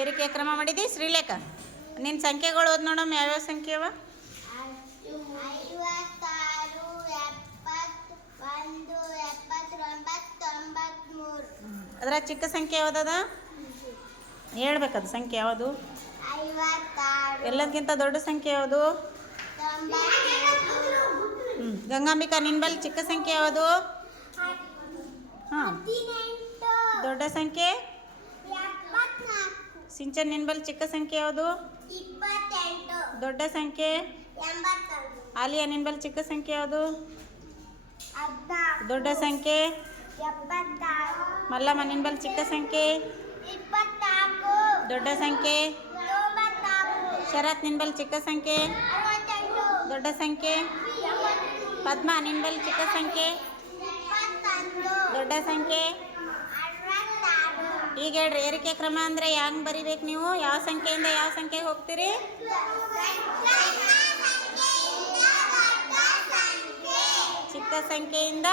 ಏರಿಕೆ ಕ್ರಮ ಮಾಡಿದಿ ಶ್ರೀಲೇಖ. ನಿನ್ನ ಸಂಖ್ಯೆಗಳು ಓದ್ ನೋಡಮ್ಮ, ಯಾವ್ಯಾವ ಸಂಖ್ಯೆ ಅವ? 56, 71, 79, 93. ಅದರ ಚಿಕ್ಕ ಸಂಖ್ಯೆ ಯಾವುದದ ಹೇಳ್ಬೇಕದು. ಸಂಖ್ಯೆ ಯಾವುದು? 56, ಎಲ್ಲದಕ್ಕಿಂತ ದೊಡ್ಡ ಸಂಖ್ಯೆ ಯಾವುದು? 93, ಗಂಗಾಂಬಿಕಾ, ನಿನ್ನ ಬಳಿ ಚಿಕ್ಕ ಸಂಖ್ಯೆ ಯಾವುದು? ಹಾಂ. 18, ದೊಡ್ಡ ಸಂಖ್ಯೆ? 74, ಸಿಂಚನ್, ನಿನ್ನ ಬಳಿ ಚಿಕ್ಕ ಸಂಖ್ಯೆ ಯಾವುದು? 28, ದೊಡ್ಡ ಸಂಖ್ಯೆ? 81, ಆಲಿಯಾ, ನಿನ್ನ ಬಳಿ ಚಿಕ್ಕ ಸಂಖ್ಯೆ ಯಾವುದು? 14, ದೊಡ್ಡ ಸಂಖ್ಯೆ? 76, ಮಲ್ಲಮ್ಮ, ನಿನ್ನ ಬಳಿ ಚಿಕ್ಕ ಸಂಖ್ಯೆ? 24, ದೊಡ್ಡ ಸಂಖ್ಯೆ? 94, ಶರತ್, ನಿನ್ನ ಬಳಿ ಚಿಕ್ಕ ಸಂಖ್ಯೆ? 68, ದೊಡ್ಡ ಸಂಖ್ಯೆ? ಪದ್ಮ, ನಿನ್ನ ಬಳಿ ಚಿಕ್ಕ ಸಂಖ್ಯೆ? 21, ದೊಡ್ಡ ಸಂಖ್ಯೆ? 66. ಈಗ ಹೇಳ್ರಿ, ಏರಿಕೆ ಕ್ರಮ ಅಂದರೆ ಹೆಂಗೆ ಬರಿಬೇಕು ನೀವು? ಯಾವ ಸಂಖ್ಯೆಯಿಂದ ಯಾವ ಸಂಖ್ಯೆಗೆ ಹೋಗ್ತೀರಿ? ಚಿಕ್ಕ ಸಂಖ್ಯೆಯಿಂದ